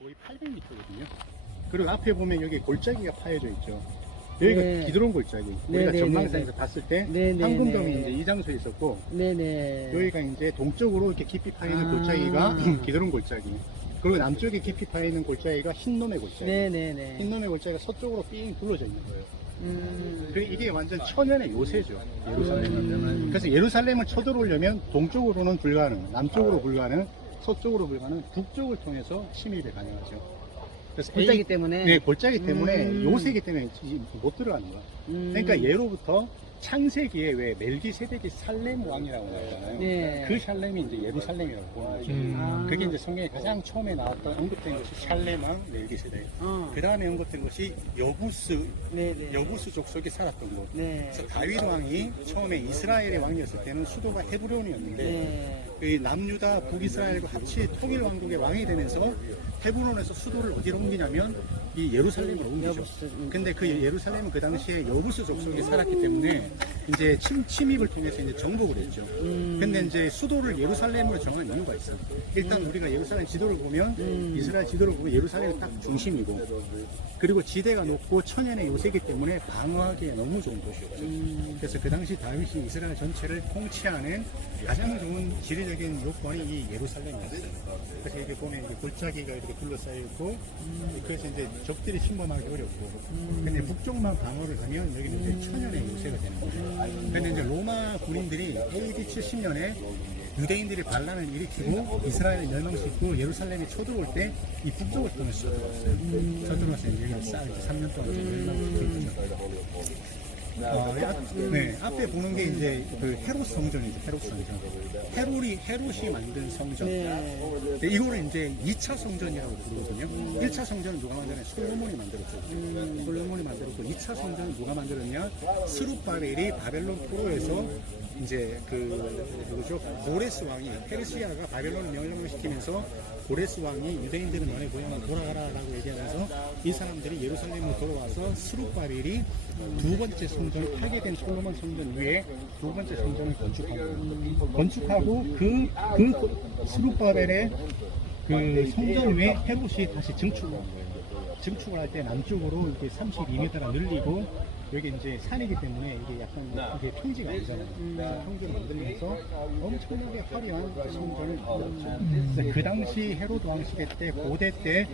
거의 800m거든요. 그리고 앞에 보면 여기 골짜기가 파여져 있죠. 여기가 네. 기드론 골짜기. 우리가 네, 전망상에서 네, 봤을 때 네, 네, 황금동이 네. 이제 이 장소에 있었고, 네네. 여기가 이제 동쪽으로 이렇게 깊이 파이는 아. 골짜기가 기드론 골짜기. 그리고 남쪽에 깊이 파이는 골짜기가 흰놈의 골짜기. 네네네. 흰놈의 골짜기가 서쪽으로 삥 둘러져 있는 거예요. 그리고 이게 완전 천연의 요새죠. 예루살렘은. 그래서 예루살렘을 쳐들어오려면 동쪽으로는 불가능, 남쪽으로 불가능, 서쪽으로 불가능, 북쪽을 통해서 침입이 가능하죠. 그래서 골짜기 때문에. 네, 골짜기 때문에 요새이기 때문에 못 들어가는 거야. 그러니까 예로부터 창세기에 왜 멜기세덱이 살렘 왕이라고 나오잖아요. 네. 그 샬렘이 이제 예루살렘이라고 보는 거죠. 아. 그게 이제 성경에 가장 처음에 나왔던 언급된 것이 샬렘 왕 멜기세덱. 그 다음에 언급된 것이 네네. 여부스 족속이 살았던 곳. 네. 그래서 다윗 왕이 처음에 이스라엘의 왕이었을 때는 수도가 헤브론이었는데 네. 그 남유다 북이스라엘과 합치 통일 왕국의 왕이 되면서 헤브론에서 수도를 어디로 옮기냐면 이 예루살렘으로 옮기죠. 근데 그 예루살렘은 그 당시에 여부스 족속이 살았기 때문에 이제 침입을 통해서 이제 정복을 했죠. 근데 이제 수도를 예루살렘으로 정한 이유가 있어. 일단 우리가 예루살렘 지도를 보면 이스라엘 지도를 보면 예루살렘이 딱 중심이고, 그리고 지대가 높고 천연의 요새이기 때문에 방어하기에 너무 좋은 도시였죠. 그래서 그 당시 다윗이 이스라엘 전체를 통치하는 가장 좋은 지리적인 요건이 이 예루살렘이었어요. 그래서 이렇게 보면 이게 골짜기가 이렇게 둘러싸여 있고, 그래서 이제 적들이 침범하기 어렵고, 근데 북쪽만 방어를 하면 여기는 이제 천연의 요새가 되는 거죠. 근데 이제 로마 군인들이 AD 70년에 유대인들이 반란을 일으키고 이스라엘을 멸망시키고 예루살렘에 쳐들어올 때 이 북쪽을 통해서 쳐들어왔어요. 쳐들어와서 여기를 싹 3년 동안 멸망시키고. 네, 앞에 보는 게 이제 그 헤롯 성전이죠. 헤롯 성전. 헤롯이 만든 성전. 네. 네, 이거를 이제 2차 성전이라고 부르거든요. 1차 성전은 누가 만들었냐? 솔로몬이 만들었죠. 솔로몬이 만들었고, 2차 성전은 누가 만들었냐? 스룹바벨이 바벨론 포로에서 이제 누구죠? 고레스 왕이, 페르시아가 바벨론을 멸망시키면서 고레스 왕이 유대인들은 너네 고향으로 돌아가라라고 얘기하면서 이 사람들이 예루살렘으로 돌아와서 스룹바벨이 두 번째 성전, 파괴된 솔로몬 성전 위에 두 번째 성전을 건축하고 그 스룹바벨의 그 성전 위에 헤롯이 다시 증축을 한 거예요. 증축을 할 때 남쪽으로 이렇게 32m가 늘리고, 여기 이제 산이기 때문에 이게 약간 이게 평지가 아니잖아요. 그래서 평지를 만들면서 엄청나게 화려한 성전을 만들었죠. 그 당시 헤롯 왕 시대 때, 고대 때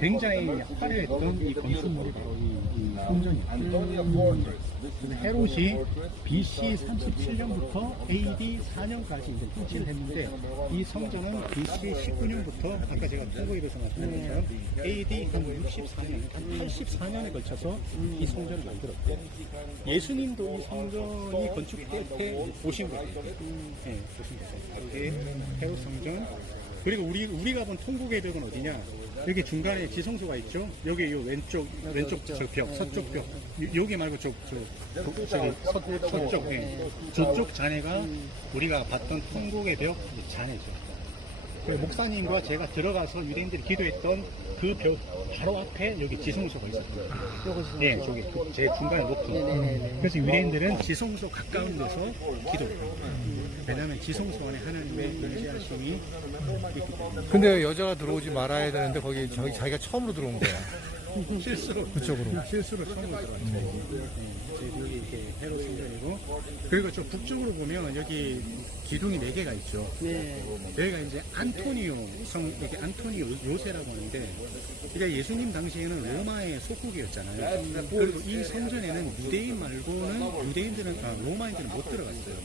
굉장히 화려했던 이 건축물이 바로 이 성전이에요. 그래서 헤롯이 BC 37년부터 AD 4년까지 이제 통치를 했는데, 이 성전은 BC 19년부터 아까 제가 통보에서 말씀드린 것처럼 AD 한 64년, 한 84년에 걸쳐서 이 성전을 만들었고, 예수님도 이 성전이 건축될 때 보신 거예요. 네, 보신 거예요. 이게 헤롯 성전. 그리고 우리가 본 통곡의 벽은 어디냐? 여기 중간에 지성소가 있죠? 여기 요 왼쪽 저 벽, 서쪽 벽. 여기 말고 저기 서쪽, 네. 저쪽 잔해가 우리가 봤던 통곡의 벽 잔해죠. 목사님과 제가 들어가서 유대인들이 기도했던 그 벽 바로 앞에 여기 지성소가 있었어요. 네, 저기 제 중간에 높은. 그래서 유대인들은 지성소 가까운 데서 기도해요. 왜냐하면 지성소 안에 하나님의 면세하심이 있기 때문에. 근데 여자가 들어오지 말아야 되는데 거기 자기가 처음으로 들어온 거야. 실수로 그쪽으로. 실수로 처음으로 들어왔죠. 여기 이렇게 헤롯 성전이고, 그리고 저 북쪽으로 보면 여기 기둥이 4개가 있죠. 네. 여기가 이제 안토니오 이렇게 안토니오 요새라고 하는데, 그러니까 예수님 당시에는 로마의 속국이었잖아요. 그리고 이 성전에는 유대인 말고는 로마인들은 못 들어갔어요.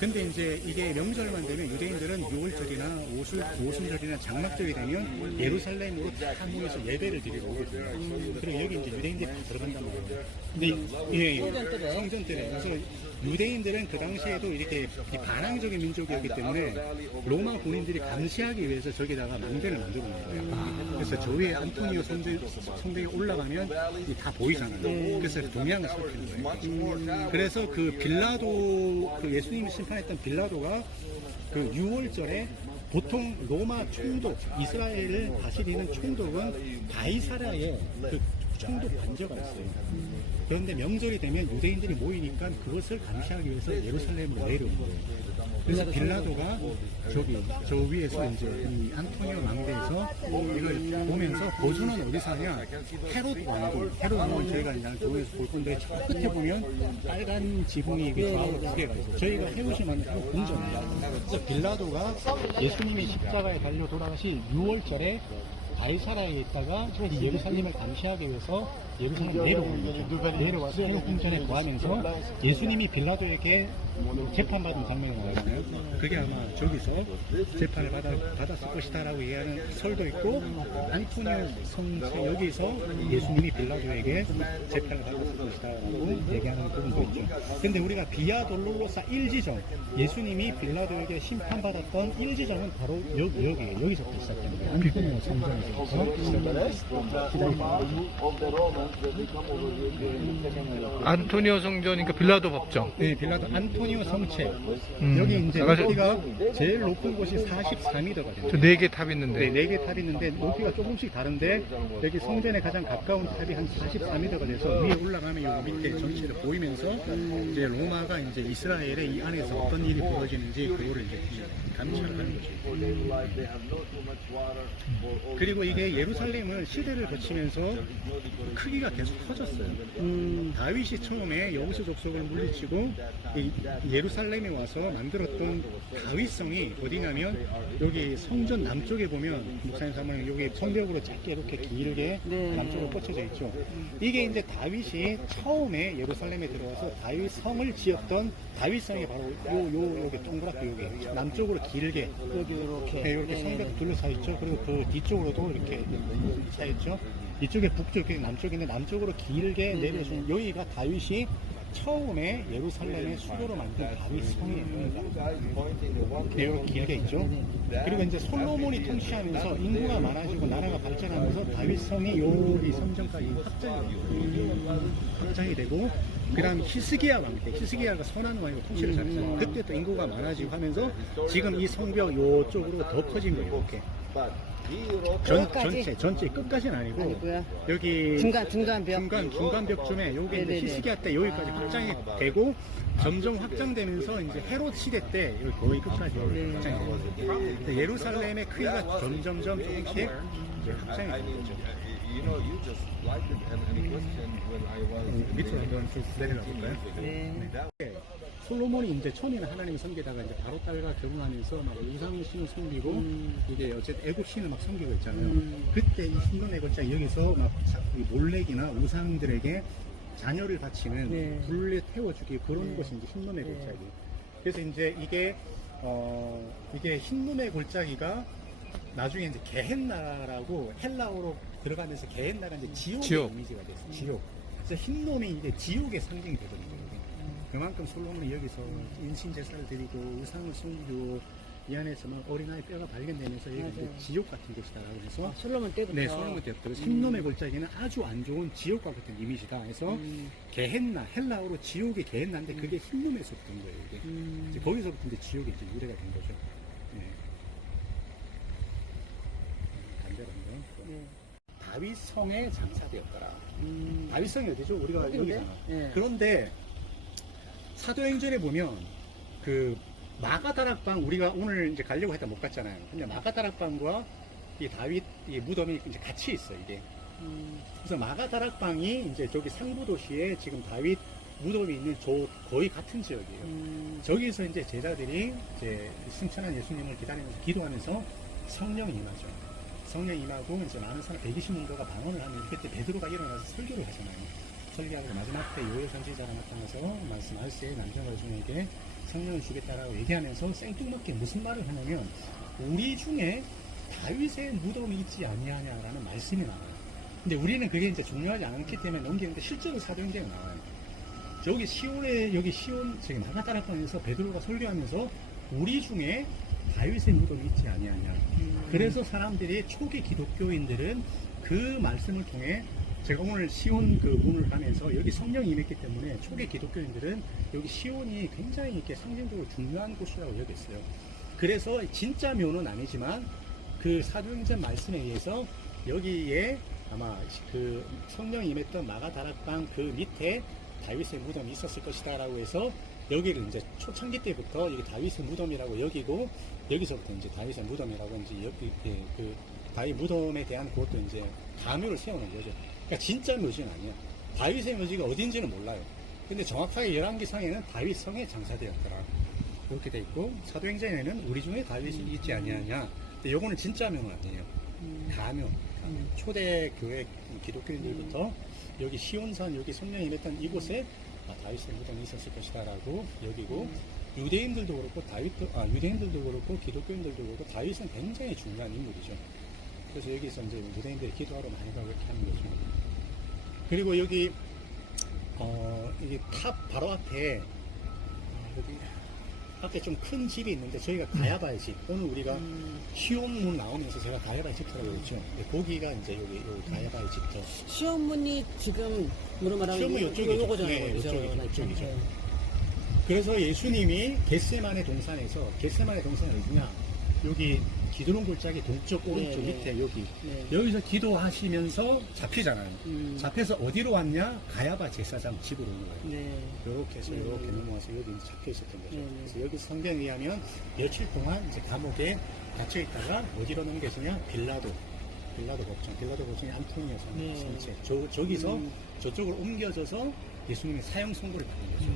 근데 이제 이게 명절만 되면 유대인들은 6월절이나 오순절이나 장막절이 되면 예루살렘으로 다 모여서 예배를 드리러 오거든요. 그리고 여기 이제 유대인들이 다 들어간단 말이에요. 근데 성전 때는. 그래서 유대인들은 그 당시에도 이렇게 반항적인 민족이었기 때문에 로마 군인들이 감시하기 위해서 저기다가 망대를 만들어 놓은 거예요. 그래서 저 위에 안토니오 성당에 올라가면 다 보이잖아요. 그래서 동양을 살피는 거예요. 그래서 그 빌라도, 그 예수님이 심판했던 빌라도가 그 6월절에 보통 로마 총독, 이스라엘을 다스리는 총독은 가이사랴에 그 총독 관저가 있어요. 그런데 명절이 되면 유대인들이 모이니까 그것을 감시하기 위해서 예루살렘으로 내려온 거예요. 그래서 빌라도가 저 위에서 이제 이 안토니오 망대에서 이걸 보면서 거주는 어디서 하냐? 헤로드 왕궁. 헤로드 왕궁 저희가 이제 조에서 볼 건데 저 끝에 보면 빨간 지붕이 이게 좌우로 두 개가 있어요. 저희가 해오시 만든 궁전입니다. 그래서 빌라도가 예수님이 십자가에 달려 돌아가신 6월절에 가이사라에 있다가 이 예루살렘을 감시하기 위해서 예루살렘 내려온 거죠. 내려와서 헤롯 궁전에 거하면서 예수님이 빌라도에게 재판받은 장면이 나오잖아요. 그게 아마 저기서 재판을 받았을 것이다라고 얘기하는 설도 있고, 안토니오 성체 여기서 예수님이 빌라도에게 재판을 받았을 것이다라고 얘기하는 부분도 있죠. 근데 우리가 비아 돌로로사 1지정, 예수님이 빌라도에게 심판받았던 1지정은 바로 여기서부터 시작됩니다. 안토니오 성전에서 시작됩니다. 안토니오 성전이니까 빌라도 법정. 네, 빌라도 안토니오 성체. 음. 여기 이제 아까 높이가 제일 높은 곳이 44m가 돼요. 저 4개 탑 있는데. 네, 4개 탑이 있는데 높이가 조금씩 다른데 여기 성전에 가장 가까운 탑이 한 44m가 돼서 위에 올라가면 여기 밑에 전체를 보이면서 이제 로마가 이제 이스라엘의 이 안에서 어떤 일이 벌어지는지 그거를 이제 감시를 하는 거죠. 그리고 이게 예루살렘은 시대를 거치면서 크기가 계속 커졌어요. 다윗이 처음에 여우수 족속을 물리치고 이 예루살렘에 와서 만들었던 다윗성이 어디냐면 여기 성전 남쪽에 보면 목사님 사모님 여기 성벽으로 짧게 이렇게 길게 네. 남쪽으로 뻗쳐져 있죠. 이게 이제 다윗이 처음에 예루살렘에 들어와서 다윗 성을 지었던 다윗성이 바로 요게 동그랗게 요게 남쪽으로 길게 여기 이렇게. 네, 이렇게 성벽 둘러싸 있죠. 그리고 그 뒤쪽으로도 이렇게 차 있죠. 이쪽에 북쪽, 남쪽인데 남쪽으로 길게 내려서 여기가 다윗이 처음에 예루살렘의 수도로 만든 다윗 성이에요. 이렇게 길게 있죠. 그리고 이제 솔로몬이 통치하면서 인구가 많아지고 나라가 발전하면서 다윗 성이 여기 성전까지 확장이 되고, 그다음 히스기야 왕 때, 히스기야가 선한 왕이고 통치를 잘했잖아요. 그때 또 인구가 많아지고 하면서 지금 이 성벽 요쪽으로 더 커진 거예요. 이렇게. 전체 끝까지는 아니고요. 여기 중간 벽. 중간벽쯤에 여기 이제 네네네. 히스기야 때 여기까지 확장이 되고 점점 확장되면서 이제 헤롯 시대 때 여기 거의 끝까지 확장이 되고 예루살렘의 크기가 점점점 조금씩 이제 확장이 되는 거죠. 밑으로 한번 좀 내려가 볼까요? 네. 솔로몬이 이제 처음에는 하나님 섬기다가 이제 바로 딸과 결혼하면서 막 우상 신을 섬기고 이게 어쨌든 애국 신을 막 섬기고 있잖아요. 그때 이 신론의 걸작 여기서 막 몰렉이나 우상들에게 자녀를 바치는 네. 불에 태워주기 그런 것이 이제 흰눈의 골짜기. 그래서 이제 이게 흰눈의 골짜기가 나중에 이제 게헨나라고 헬라어로 들어가면서 게헨나가 이제 지옥의 이미지가 됐어요. 지옥. 그래서 흰놈이 이제 지옥의 상징이 되거든요. 그만큼 솔로몬이 여기서 인신제사를 드리고 우상을 숨기고 이 안에서 막 어린아이 뼈가 발견되면서 여기 이제 지옥 같은 곳이다라고 해서 솔로몬 때부터. 네, 솔로몬 때부터 흰놈의 골짜기는 아주 안 좋은 지옥과 같은 이미지다 해서 게헨나, 헬라어로 지옥의 게헨나인데 그게 흰놈에서 붙은 거예요. 이게. 이제 거기서부터 이제 지옥이 이제 유래가 된 거죠. 네. 반대로 한번. 네. 다윗 성에 장사되었더라. 다윗 성이 어디죠? 우리가 여기잖아. 네. 그런데 사도행전에 보면 그 마가다락방 우리가 오늘 이제 가려고 했다 못 갔잖아요. 근데 마가다락방과 이 다윗 이 무덤이 이제 같이 있어 이게. 그래서 마가다락방이 이제 저기 상부 도시에 지금 다윗 무덤이 있는 저 거의 같은 지역이에요. 저기서 이제 제자들이 이제 승천한 예수님을 기다리면서 기도하면서 성령이 임하죠. 성령이 임하고 이제 많은 사람 120명도가 방언을 하면 그때 베드로가 일어나서 설교를 하잖아요. 설교하고 마지막 때 요엘 선지자가 나타나서 말씀하시되 남자가 중에게 성령을 주겠다라고 얘기하면서 생뚱맞게 무슨 말을 하냐면 우리 중에 다윗의 무덤이 있지 아니하냐라는 말씀이 나와요. 근데 우리는 그게 이제 중요하지 않기 때문에 넘기는데 실제로 사도행전에 나와요. 저기 시온 저기 마가다락방에서 베드로가 설교하면서 우리 중에 다윗의 무덤이 있지 아니하냐. 그래서 사람들이 초기 기독교인들은 그 말씀을 통해 제가 오늘 시온 그 문을 가면서 여기 성령이 임했기 때문에 초기 기독교인들은 여기 시온이 굉장히 이렇게 상징적으로 중요한 곳이라고 여겼어요. 그래서 진짜 묘는 아니지만 그 사도행전 말씀에 의해서 여기에 아마 그 성령이 임했던 마가다락방 그 밑에 다윗의 무덤이 있었을 것이다 라고 해서 여기를 이제 초창기 때부터 여기 다윗의 무덤이라고 여기고 여기서부터 이제 다윗의 무덤이라고 이제 여기 그 다윗 무덤에 대한 그것도 이제 가묘를 세우는 거죠. 그러니까 진짜 묘지는 아니야. 다윗의 묘지가 어딘지는 몰라요. 근데 정확하게 열왕기상에는 다윗 성에 장사되었더라. 그렇게 돼 있고 사도행전에는 우리 중에 다윗이 있지 아니하냐. 근데 요거는 진짜 묘는 아니에요. 가묘. 초대 교회 기독교인들부터 여기 시온산 여기 성령이 맺던 이곳에 다윗의 무덤이 있었을 것이다라고 여기고 유대인들도 그렇고 유대인들도 그렇고 기독교인들도 그렇고 다윗은 굉장히 중요한 인물이죠. 그래서 여기서 이제 유대인들이 기도하러 많이 가고 이렇게 하는 거죠. 그리고 여기 이게 탑 바로 앞에 여기 앞에 좀 큰 집이 있는데 저희가 가야바의 집 오늘 우리가 시온문 나오면서 제가 가야바의 집터라고 그랬죠. 거기가 이제 여기 가야바의 집터. 시험문이 지금 뭐로 말하면 시험문 요쪽이죠. 요거잖아요. 네, 그죠? 요쪽이죠. 네. 그래서 예수님이 겟세마네 동산에서 겟세마네 동산이 어디냐? 여기 기드론 골짜기 동쪽 오른쪽 네, 밑에 네. 여기 네. 여기서 기도하시면서 잡히잖아요. 잡혀서 어디로 왔냐? 가야바 제사장 집으로 오는 거예요. 네. 이렇게 해서 이렇게 넘어와서 여기 이제 잡혀 있었던 거죠. 네. 그래서 여기 성경에 의하면 며칠 동안 이제 감옥에 갇혀 있다가 어디로 넘겨지냐? 빌라도 법정, 안토니오서 네. 선체. 저기서 저쪽으로 옮겨져서 예수님의 사형 선고를 받는 거죠.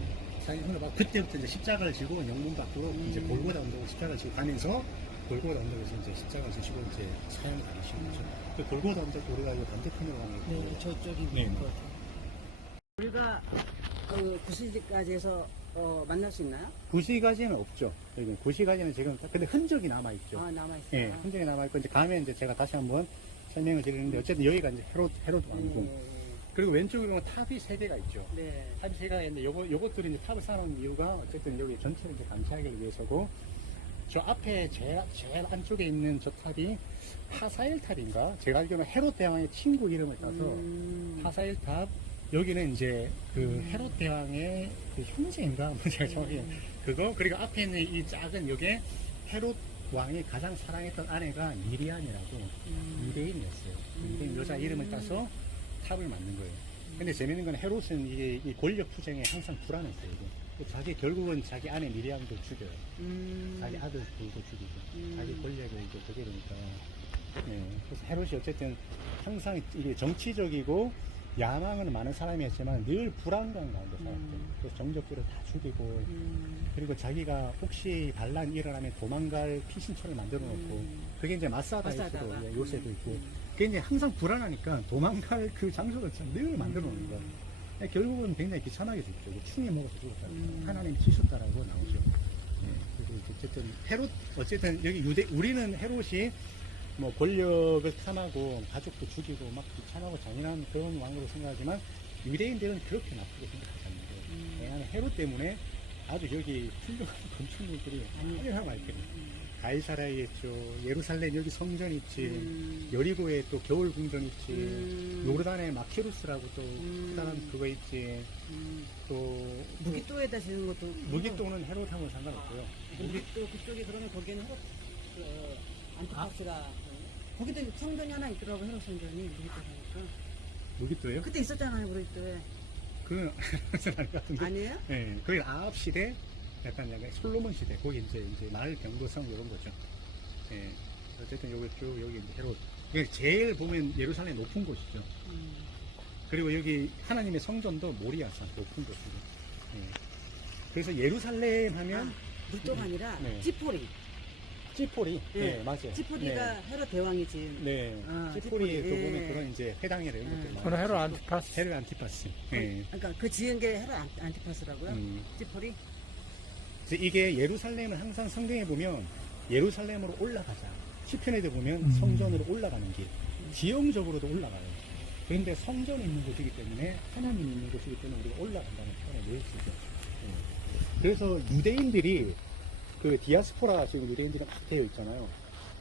사형 선고를 받고 그때부터 이제 십자가를 지고 영문 밖으로 이제 골고다 언덕으로 십자가를 지고 가면서 골고다 언덕에서 이제 십자가를 지시고 이제 사형 당하시는 거죠. 그 골고다 언덕 우리가 이 반대편으로 가는 거예요. 네, 저쪽이 네. 것 같아요. 우리가 구시지까지 해서 만날 수 있나요? 구시가지는 없죠. 여기 구시가지는 지금 근데 흔적이 남아 있죠. 아, 남아있어요. 예, 흔적이 남아 있고 이제 가면 이제 제가 다시 한번 설명을 드리는데 어쨌든 여기가 이제 헤롯 왕궁. 그리고 왼쪽에 보면 탑이 3개가 있죠. 네. 탑이 3개가 있는데 요것들이 이제 탑을 쌓아놓은 이유가 어쨌든 여기 전체를 이제 감시하기 위해서고 저 앞에 제일 안쪽에 있는 저 탑이 하사엘 탑인가? 제가 알기로는 헤롯 대왕의 친구 이름을 따서 하사엘 탑 여기는 이제 그 헤롯 대왕의 그 형제인가? 뭐 제가 정확히 그거 그리고 앞에 있는 이 작은 요게 헤롯 왕이 가장 사랑했던 아내가 미리안이라고 유대인이었어요. 유대인 여자 이름을 따서 탑을 만든 거예요. 근데 재밌는 건 헤롯은 이게 이 권력 투쟁에 항상 불안했어요. 이게. 결국은 자기 아내 미리안도 죽여요. 자기 아들들도 죽이고 자기 권력을 이제 그게 되니까. 네. 그래서 헤롯이 어쨌든 항상 이게 정치적이고 야망은 많은 사람이었지만 늘 불안감 가운데 살았대요. 그래서 정적들을 다 죽이고 그리고 자기가 혹시 반란이 일어나면 도망갈 피신처를 만들어 놓고 그게 이제 마사다에 있고 요새도 있고 그게 이제 항상 불안하니까 도망갈 그 장소를 늘 만들어 놓는 거예요. 결국은 굉장히 비참하게 죽죠. 충이 먹어서 죽었다고. 하나님이 치셨다라고 나오죠. 네. 그리고 어쨌든 여기 우리는 헤롯이 뭐 권력을 탐하고 가족도 죽이고 막 비참하고 잔인한 그런 왕으로 생각하지만 유대인들은 그렇게 나쁘게 생각하지 않는 거예요. 왜냐하면 헤롯 때문에 아주 여기 훌륭한 건축물들이 얼마나 많이 있거든요. 가이사라에 있죠. 예루살렘 여기 성전 있지. 여리고에 또 겨울 궁전 있지. 요르단에 마키루스라고 또 그다음 그거 있지. 또 무기또에다 지는 것도 무기또는 헤롯하고는 상관없고요. 무기또 그쪽에 그러면 거기는 헤롯 안티파스가 거기도 성전이 하나 있더라고. 헤롯 성전이 무기또 하니까 무기또예요? 그때 있었잖아요. 무기또에. 그건 아닌 것 같은데. 아니에요? 네, 거기 아합 시대, 약간 솔로몬 시대, 거기 이제 마을 경도성 이런 거죠. 예. 어쨌든 여기 쭉 여기 이제 헤롯. 이게 제일 보면 예루살렘 높은 곳이죠. 그리고 여기 하나님의 성전도 모리아산 높은 곳이고. 예. 그래서 예루살렘 하면 물도가 아니라 네. 찌포리. 찌포리. 네. 예, 맞아요. 찌포리가 네. 헤롯 대왕이 지은. 네. 아, 찌포리에 또 찌포리. 보면 예. 그런 이제 회당이나 이런 것들 그건 헤롯 안티파스. 헤롯 안티파스. 예. 그러니까 그 지은 게 헤롯 안티파스라고요? 찌포리? 그래서 이게 예루살렘은 항상 성경에 보면 예루살렘으로 올라가자. 시편에도 보면 성전으로 올라가는 길. 지형적으로도 올라가요. 그런데 성전이 있는 곳이기 때문에 하나님이 있는 곳이기 때문에 우리가 올라간다는 표현을 늘 쓰죠. 그래서 유대인들이 그 디아스포라 지금 유대인들이 막 되어 있잖아요.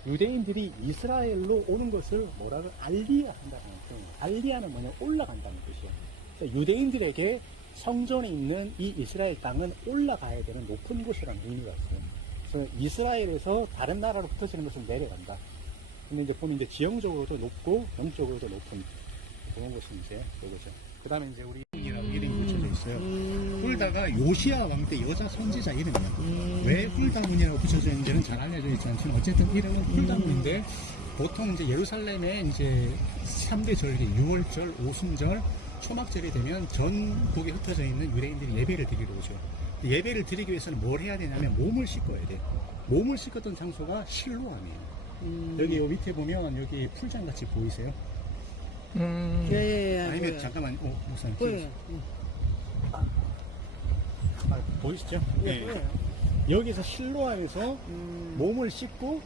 유대인들이 이스라엘로 오는 것을 뭐라고 알리야 한다는 표현. 알리야는 뭐냐? 올라간다는 뜻이에요. 그래서 유대인들에게 성전에 있는 이 이스라엘 땅은 올라가야 되는 높은 곳이라는 의미가 있어요. 그래서 이스라엘에서 다른 나라로 흩어지는 것은 내려간다. 근데 이제 보면 이제 지형적으로도 높고 영적으로도 높은 그런 곳이 이제 그거죠. 그 다음에 이제 우리 이라고 이름이 붙여져 있어요. 있어요. 훌다가 요시야 왕 때 여자 선지자 이름이에요. 왜 훌다문이라고 붙여져 있는지는 잘 알려져 있지 않지만 어쨌든 이름은 훌다문인데 보통 이제 예루살렘에 이제 3대 절기, 6월절, 오순절, 초막절이 되면 전국에 흩어져 있는 유대인들이 예배를 드리러 오죠. 예배를 드리기 위해서는 뭘 해야 되냐면 몸을 씻어야 돼. 몸을 씻었던 장소가 실로암이에요. 여기 요 밑에 보면 여기 풀장 같이 보이세요? 예, 아니면 보여요. 잠깐만, 목사님. 보여요. 보이시죠? 네, 보여요. 여기서 실로암에서 몸을 씻고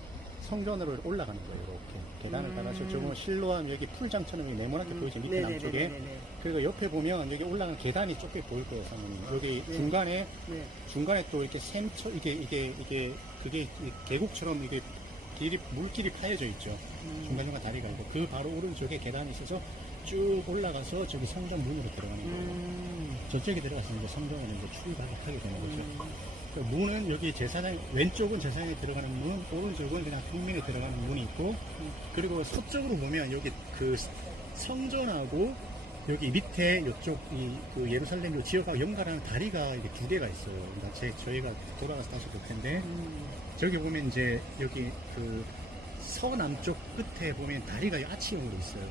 성전으로 올라가는 거예요. 이렇게 계단을 따라서 저거 실로암 여기 풀장처럼 여기 네모나게 보이죠? 밑에 네네네네네. 남쪽에. 그리고 옆에 보면 여기 올라가는 계단이 좁게 보일 거예요, 사모님. 여기 중간에 네. 중간에 또 이렇게 샘처 이게 그게 계곡처럼 이게 물길이 파여져 있죠. 중간중간 다리가 있고 그 바로 오른쪽에 계단이 있어서 쭉 올라가서 저기 성전 문으로 들어가는 거예요. 저쪽에 들어가서 이제 성전에 이제 출입하게 되는 거죠. 그 문은 여기 제사장 왼쪽은 제사장에 들어가는 문, 오른쪽은 그냥 국민에 들어가는 문이 있고 그리고 서쪽으로 보면 여기 그 성전하고 여기 밑에 이쪽 그 예루살렘 요 지역하고 연결하는 다리가 이게 두 개가 있어요. 그러니까 저희가 돌아가서 다시 볼 텐데 저기 보면 이제 여기 그 서남쪽 끝에 보면 다리가 아치형으로 있어요.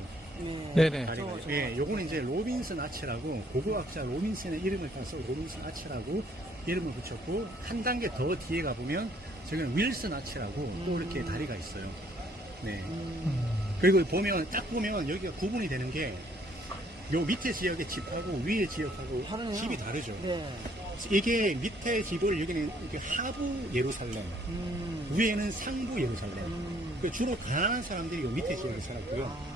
네네. 다리가. 예, 요거는 이제 로빈슨 아치라고 고고학자 로빈슨의 이름을 따서 로빈슨 아치라고 이름을 붙였고 한 단계 더 뒤에 가보면 저기는 윌슨 아치라고 또 이렇게 다리가 있어요. 네. 그리고 보면 딱 보면 여기가 구분이 되는 게 요 밑에 지역의 집하고 위에 지역하고 다르네요. 집이 다르죠. 네. 이게 밑에 집을 여기는 이게 하부 예루살렘, 위에는 상부 예루살렘. 그 주로 가난한 사람들이 요 밑에 지역에 살았고요.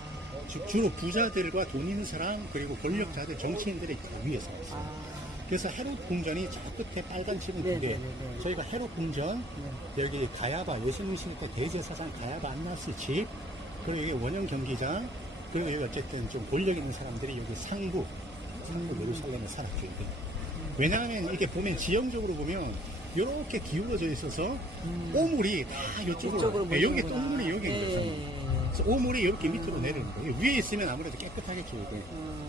주로 부자들과 돈 있는 사람 그리고 권력자들, 정치인들이 다 위에 살았어요. 그래서 헤롯 궁전이 저 끝에 빨간 집은 두 개. 네네네네. 저희가 헤롯 궁전, 여기 가야바, 예수님 신일 때 대제사장 가야바 안나스 집, 그리고 여기 원형 경기장, 그리고 여기 어쨌든 좀 권력 있는 사람들이 여기 상부 예루살렘에 살았죠. 이게. 왜냐하면 이렇게 보면 지형적으로 보면 이렇게 기울어져 있어서 오물이 다 이쪽으로, 네, 여기 똥물이 여기 있는 거죠. 그래서 오물이 이렇게 밑으로 내려오는 거예요. 위에 있으면 아무래도 깨끗하겠죠. 이게.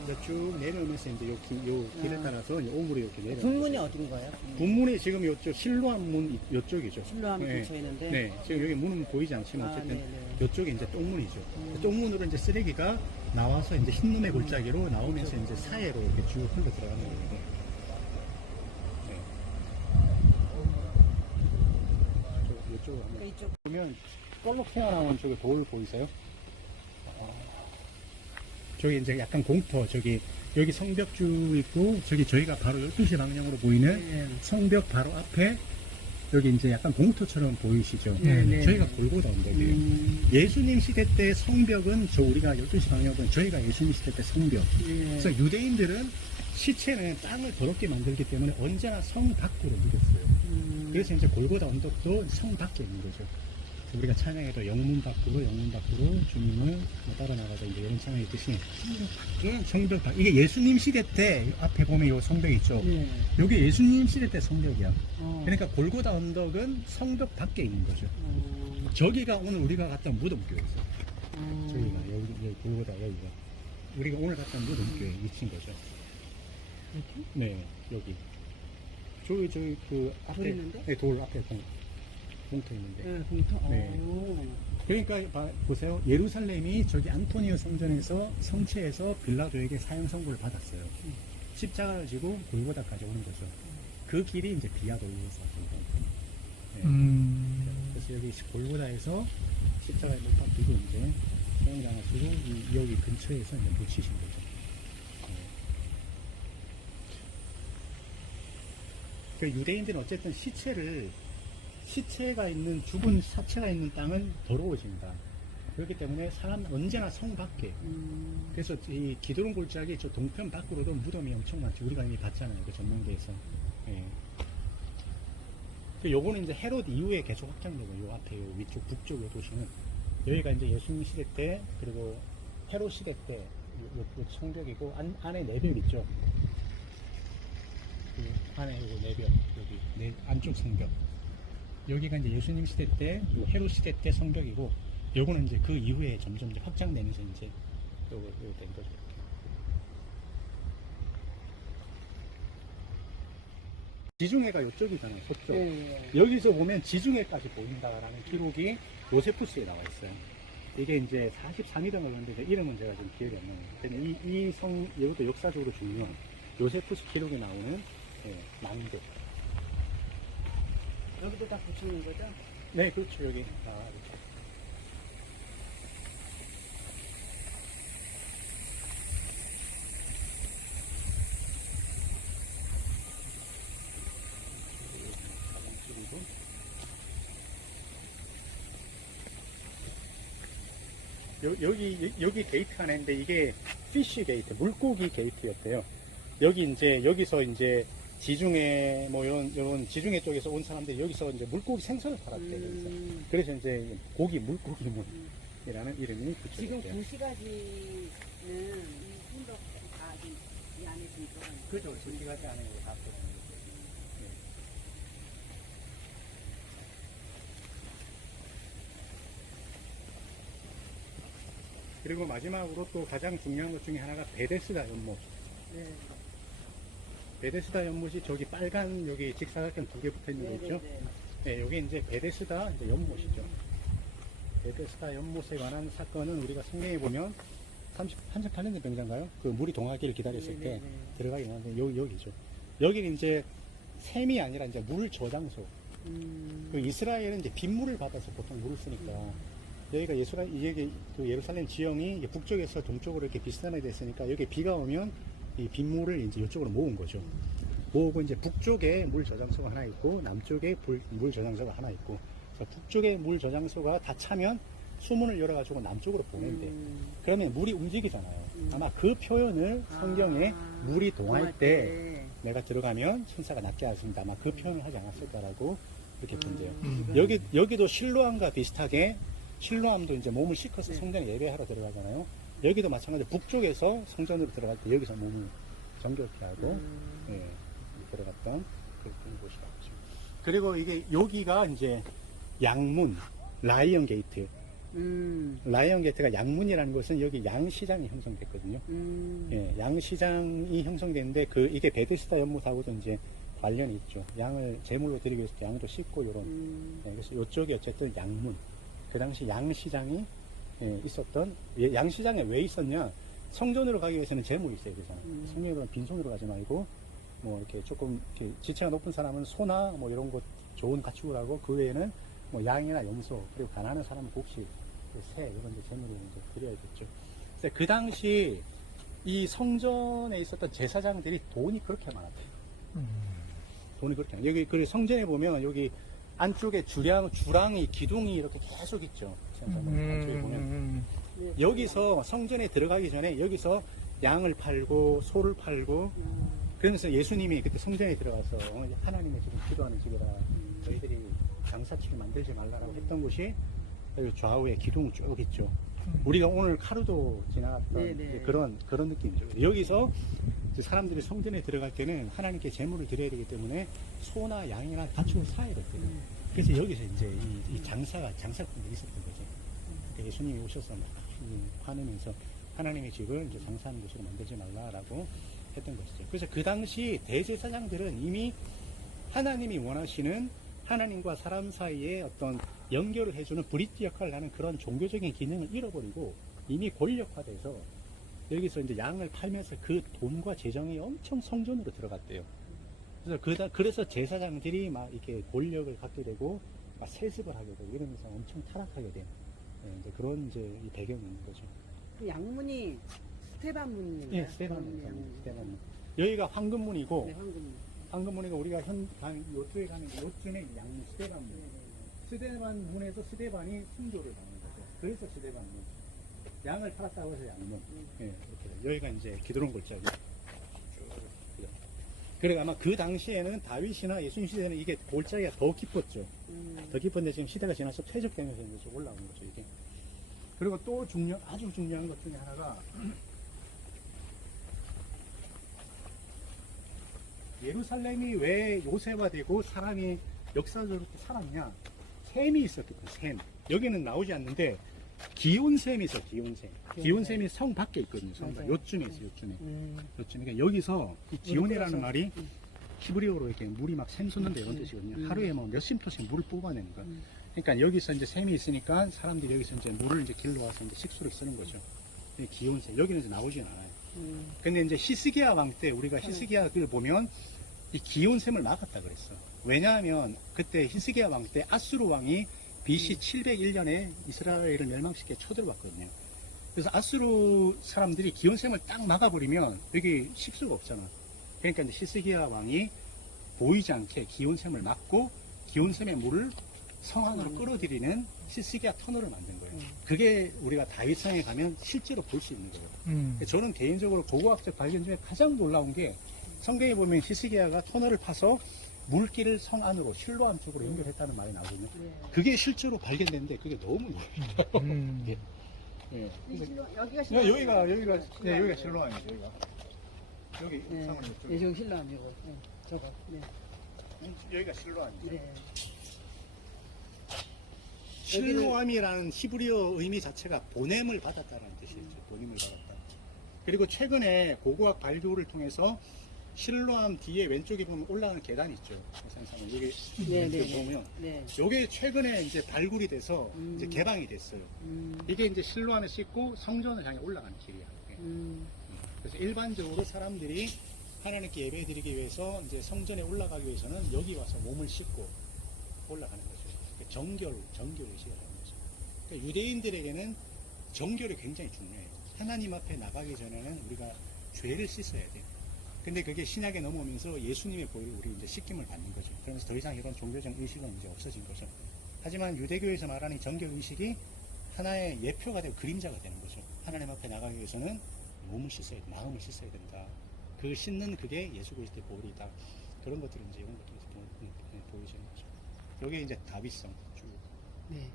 그래서 쭉 내려오면서 이제 요 길을 따라서 이 오물이 이렇게 내려오는 분문이 어딘 거예요? 분문이 지금 요쪽 실로암 문 이쪽이죠. 실로암 근처에 있는데. 네, 지금 여기 문은 보이지 않지만 어쨌든 이쪽이 이제 똥문이죠. 똥문으로 이제 쓰레기가 나와서 이제 흰눈의 골짜기로 나오면서 이제 사해로 이렇게 쭉 흘러 들어가는 거예요. 네. 이쪽으로 한번 그러니까 이쪽. 보면 볼록 튀어나온 저기 돌 보이세요? 저기 이제 약간 공터, 저기 여기 성벽주 있고 저기 저희가 바로 12시 방향으로 보이는 성벽 바로 앞에 여기 이제 약간 공터처럼 보이시죠? 저희가 골고다 언덕이에요. 예수님 시대 때 성벽은 저 우리가 12시 방향으로 저희가 예수님 시대 때 성벽. 그래서 유대인들은 시체는 땅을 더럽게 만들기 때문에 언제나 성 밖으로 옮겼어요. 그래서 이제 골고다 언덕도 성 밖에 있는 거죠. 우리가 찬양해도 영문 밖으로 주님을 따라 나가자 이제 이런 찬양이 있듯이 성벽 밖 이게 예수님 시대 때 앞에 보면 요 성벽 있죠. 여기 예수님 시대 때 성벽이야. 그러니까 골고다 언덕은 성벽 밖에 있는 거죠. 저기가 오늘 우리가 갔던 무덤교회였어. 저기가 여기 골고다 여기가 우리가 오늘 갔던 무덤교회 위치인 거죠. 네, 여기 저기 그 앞에 돌 있는데? 네, 돌 앞에 공터 있는데. 네, 공터. 네. 그러니까 보세요. 예루살렘이 저기 안토니오 성전에서 성취해서 빌라도에게 사형 선고를 받았어요. 십자가를 지고 골고다까지 오는 거죠. 그 길이 이제 비아 돌로사. 네. 그래서 여기 골고다에서 십자가에 못 박히고 이제 사형당하시고 여기 근처에서 이제 묻히신 거죠. 그 유대인들은 어쨌든 시체가 있는 죽은 사체가 있는 땅은 더러워진다. 그렇기 때문에 사람 언제나 성 밖에. 그래서 이 기드론 골짜기 저 동편 밖으로도 무덤이 엄청 많죠. 우리가 이미 봤잖아요. 그 전망대에서. 예. 그 요거는 이제 헤롯 이후에 계속 확장되고 요 앞에 요 위쪽 북쪽의 도시는 여기가 이제 예수님 시대 때 그리고 헤롯 시대 때 요 성벽이고 안에 내벽 있죠. 그 안에 요 내벽 여기 안쪽 성벽. 여기가 이제 예수님 시대 때, 헤롯 시대 때 성벽이고, 요거는 이제 그 이후에 점점 이제 확장되면서 이제 요거 된 거죠. 지중해가 이쪽이잖아요, 서쪽. 네. 여기서 보면 지중해까지 보인다라는 기록이 요세푸스에 나와 있어요. 이게 이제 43이라고 그러는데 이름은 제가 지금 기억이 안 나요. 근데 이 성, 이것도 역사적으로 중요한 요세푸스 기록에 나오는 망대. 여기도 다 붙이는 거죠? 네, 그렇죠, 여기. 아, 그렇죠. 여기 게이트 하나 있는데 이게 피쉬 게이트, 물고기 게이트였대요. 여기서 이제 지중해, 뭐 이런 지중해 쪽에서 온 사람들이 여기서 이제 물고기 생선을 팔았대요. 여기서. 그래서 이제 물고기문이라는 이름이 지금 붙여졌대요. 구시가지는 좀더 이 안에 있으니까. 그죠, 구시가지 안에 다 들어가는 거죠. 네. 그리고 마지막으로 또 가장 중요한 것 중에 하나가 베데스다 연못. 네. 베데스다 연못이 저기 빨간 여기 직사각형 두 개 붙어 있는 거 있죠? 네, 여기 이제 베데스다 이제 연못이죠. 베데스다 연못에 관한 사건은 우리가 성경에 보면 38년대 병자인가요? 그 물이 동하기를 기다렸을 때 들어가긴 하는데 여기죠. 여기는 이제 샘이 아니라 이제 물 저장소. 그 이스라엘은 이제 빗물을 받아서 보통 물을 쓰니까 여기가 이게 그 예루살렘 지형이 이제 북쪽에서 동쪽으로 이렇게 비스듬하게 됐으니까 여기 비가 오면 이 빗물을 이제 이쪽으로 모은 거죠. 모으고 이제 북쪽에 물 저장소가 하나 있고 남쪽에 물 저장소가 하나 있고 북쪽에 물 저장소가 다 차면 수문을 열어가지고 남쪽으로 보낸대. 그러면 물이 움직이잖아요. 아마 그 표현을 성경에 물이 동할 때 내가 들어가면 천사가 낫게 하십니다. 아마 그 표현을 하지 않았을까라고 그렇게 본대요. 여기도 실로암과 비슷하게 실로암도 이제 몸을 씻어서 성전에 예배하러 들어가잖아요. 여기도 마찬가지로 북쪽에서 성전으로 들어갈 때 여기서 몸을 정결케 하고 들어갔던 그런 곳이라고 하죠. 그리고 이게 여기가 이제 양문, 라이언 게이트. 라이언 게이트가 양문이라는 것은 여기 양시장이 형성됐거든요. 예, 양시장이 형성됐는데 이게 베데스다 연못하고도 이제 관련이 있죠. 양을 제물로 드리기 위해서 양도 씻고 요런. 그래서 이쪽이 어쨌든 양문. 그 당시 양시장이 있었던, 양시장에 왜 있었냐? 성전으로 가기 위해서는 제물이 있어야 되잖아요. 성전에 가면 빈손으로 가지 말고 뭐 이렇게 조금 이렇게 지체가 높은 사람은 소나 뭐 이런 것 좋은 가축을 하고 그 외에는 뭐 양이나 염소 그리고 가난한 사람은 곡식, 새 이런 데 제물을 이제 드려야겠죠. 그래서 그 당시 이 성전에 있었던 제사장들이 돈이 그렇게 많았대요. 돈이 그렇게 많아요. 여기 그 성전에 보면 여기 안쪽에 주랑이 기둥이 이렇게 계속 있죠. 안쪽에 보면 여기서 성전에 들어가기 전에 여기서 양을 팔고 소를 팔고 그러면서 예수님이 그때 성전에 들어가서 하나님의 지금 기도하는 집이라 저희들이 장사치를 만들지 말라라고 했던 곳이 여기 좌우에 기둥 쭉 있죠. 우리가 오늘 카루도 지나갔던 그런 느낌이죠. 여기서 사람들이 성전에 들어갈 때는 하나님께 제물을 드려야 되기 때문에 소나 양이나 가축을 사야 됐거든요. 그래서 여기서 이제 이 장사꾼들이 있었던 거죠. 그러니까 예수님이 오셔서 막 화내면서 하나님의 집을 이제 장사하는 곳으로 만들지 말라라고 했던 것이죠. 그래서 그 당시 대제사장들은 이미 하나님이 원하시는 하나님과 사람 사이에 어떤 연결을 해주는 브릿지 역할을 하는 그런 종교적인 기능을 잃어버리고 이미 권력화돼서 여기서 이제 양을 팔면서 그 돈과 재정이 엄청 성전으로 들어갔대요. 그래서 제사장들이 막 이렇게 권력을 갖게 되고 막 세습을 하게 되고 이러면서 엄청 타락하게 된 이제 그런 이제 이 배경이 있는 거죠. 그 양문이 스테반문인가요? 네, 스테반문. 여기가 황금문이고, 네, 황금문. 황금문이가 우리가 요쪽에 가는 요쯤에 양문, 스테반문. 스테반문에서 스테반이 순교를 받는 거죠. 그래서 스테반문. 양을 팔았다고 해서 양문. 네, 이렇게. 여기가 이제 기드론 골짜기. 그리고 아마 그 당시에는 다윗이나 예수님 시대에는 이게 골짜기가 더 깊었죠. 더 깊은데 지금 시대가 지나서 퇴적되면서 이제 좀 올라온 거죠, 이게. 그리고 또 아주 중요한 것 중에 하나가 예루살렘이 왜 요새화되고 사람이 역사적으로 살았냐? 샘이 있었거든요, 샘. 여기는 나오지 않는데 기온샘이 있어, 기온샘. 기온샘이 성 밖에 있거든요, 성 밖에. 요쯤에 있어요, 요쯤에. 그러니까 여기서 이 기온이라는 말이 히브리어로 이렇게 물이 막 샘솟는다 이런 뜻이거든요. 하루에 뭐 몇십 토씩 물을 뽑아내는 거야. 그러니까 여기서 이제 샘이 있으니까 사람들이 여기서 이제 물을 이제 길러 와서 이제 식수를 쓰는 거죠. 이 기온샘 여기는 이제 나오진 않아요. 근데 이제 히스기야 왕 때 우리가 히스기야를 보면 이 기온샘을 막았다 그랬어. 왜냐하면 그때 히스기야 왕 때 아수르 왕이 BC 701년에 이스라엘을 멸망시켜 쳐들어왔거든요. 그래서 아수르 사람들이 기온샘을 딱 막아버리면 여기 식수가 없잖아. 그러니까 이제 히스기야 왕이 보이지 않게 기온샘을 막고 기온샘의 물을 성 안으로 끌어들이는 히스기야 터널을 만든 거예요. 그게 우리가 다윗성에 가면 실제로 볼 수 있는 거예요. 저는 개인적으로 고고학적 발견 중에 가장 놀라운 게 성경에 보면 히스기야가 터널을 파서 물길을 성 안으로 실로암 쪽으로 연결했다는 말이 나오거든요. 그게 실제로 발견됐는데 그게 너무 놀라워요. 예. 예. 여기가 여기가 실로암이죠. 여기 옥상은 이쪽. 네, 저기 신라암이고, 저거. 네. 여기가 실로암이죠. 네. 실로암이라는 히브리어 의미 자체가 보냄을 받았다는 뜻이죠. 보냄을 받았다. 그리고 최근에 고고학 발굴을 통해서 실로암 뒤에 왼쪽에 보면 올라가는 계단이 있죠. 여기 왼쪽에 보면 네. 요게 최근에 이제 발굴이 돼서 이제 개방이 됐어요. 이게 이제 실로암에 싣고 성전을 향해 올라가는 길이야. 예. 그래서 일반적으로 사람들이 하나님께 예배드리기 위해서 이제 성전에 올라가기 위해서는 여기 와서 몸을 씻고 올라가는 거죠. 정결 의식을 하는 거죠. 그러니까 유대인들에게는 정결이 굉장히 중요해요. 하나님 앞에 나가기 전에는 우리가 죄를 씻어야 돼요. 근데 그게 신약에 넘어오면서 예수님의 보혈로 우리 이제 씻김을 받는 거죠. 그러면서 더 이상 이런 종교적 의식은 이제 없어진 거죠. 하지만 유대교에서 말하는 정결 의식이 하나의 예표가 되고 그림자가 되는 거죠. 하나님 앞에 나가기 위해서는 몸을 씻어야 돼, 마음을 씻어야 된다. 그 씻는 그게 예수 그리스도의 보혈이다. 그런 것들을 이제 이런 것들이 보여지는 거죠. 여기 이제 다윗성 쭉. 네.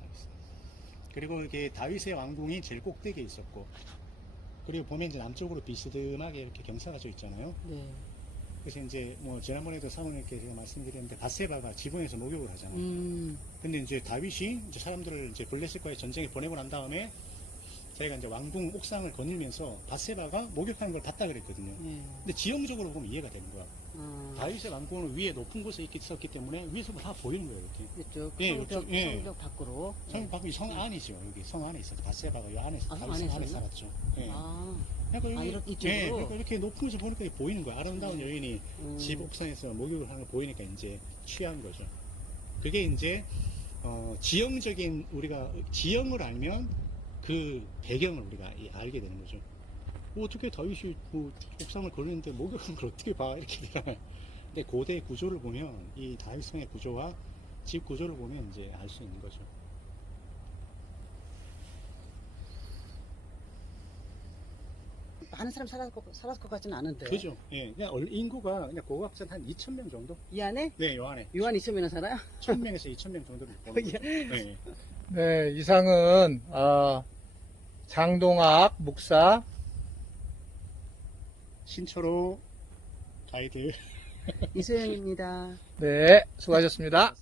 다윗성. 그리고 이게 다윗의 왕궁이 제일 꼭대기에 있었고, 그리고 보면 이제 남쪽으로 비스듬하게 이렇게 경사가 져 있잖아요. 네. 그래서 이제 뭐 지난번에도 사모님께 제가 말씀드렸는데 바세바가 지붕에서 목욕을 하잖아요. 근데 이제 다윗이 이제 사람들을 이제 블레셋과의 전쟁에 보내고 난 다음에 자기가 이제 왕궁 옥상을 거닐면서 바세바가 목욕하는 걸 봤다 그랬거든요. 네. 근데 지형적으로 보면 이해가 되는 거야. 다윗의 왕궁은 위에 높은 곳에 있었기 때문에 위에서부터 다 보이는 거예요, 이렇게. 이쪽, 예, 성벽, 이쪽, 예. 성벽 밖으로. 성 밖이 성 안이죠. 여기 성 안에 있었죠. 바세바가 이 안에 아, 성 다윗 성 안에 안에서요? 살았죠. 예. 아, 그러니까 이렇게 이쪽으로? 예, 그러니까 이렇게 높은 곳에서 보니까 이게 보이는 거야. 아름다운 여인이 집 옥상에서 목욕을 하는 거 보이니까 이제 취한 거죠. 그게 이제 지형적인 우리가 지형을 알면 그 배경을 우리가 알게 되는 거죠. 뭐 어떻게 다윗이 뭐 옥상을 거르는데 목욕하는 걸 어떻게 봐 이렇게 되잖아요. 근데 고대 구조를 보면 이 다윗성의 구조와 집 구조를 보면 이제 알 수 있는 거죠. 많은 사람 살았을 것 같지는 않은데. 그죠? 예, 그냥 인구가 그냥 고고학자 한 2,000명 정도? 이 안에? 네, 요 안에. 요한 2,000명이나 살아요? 1,000명에서 2,000명 정도를 보는 거죠. 네. 네, 이상은 장동학 목사 신초로 가이드. 이소영입니다. 네, 수고하셨습니다.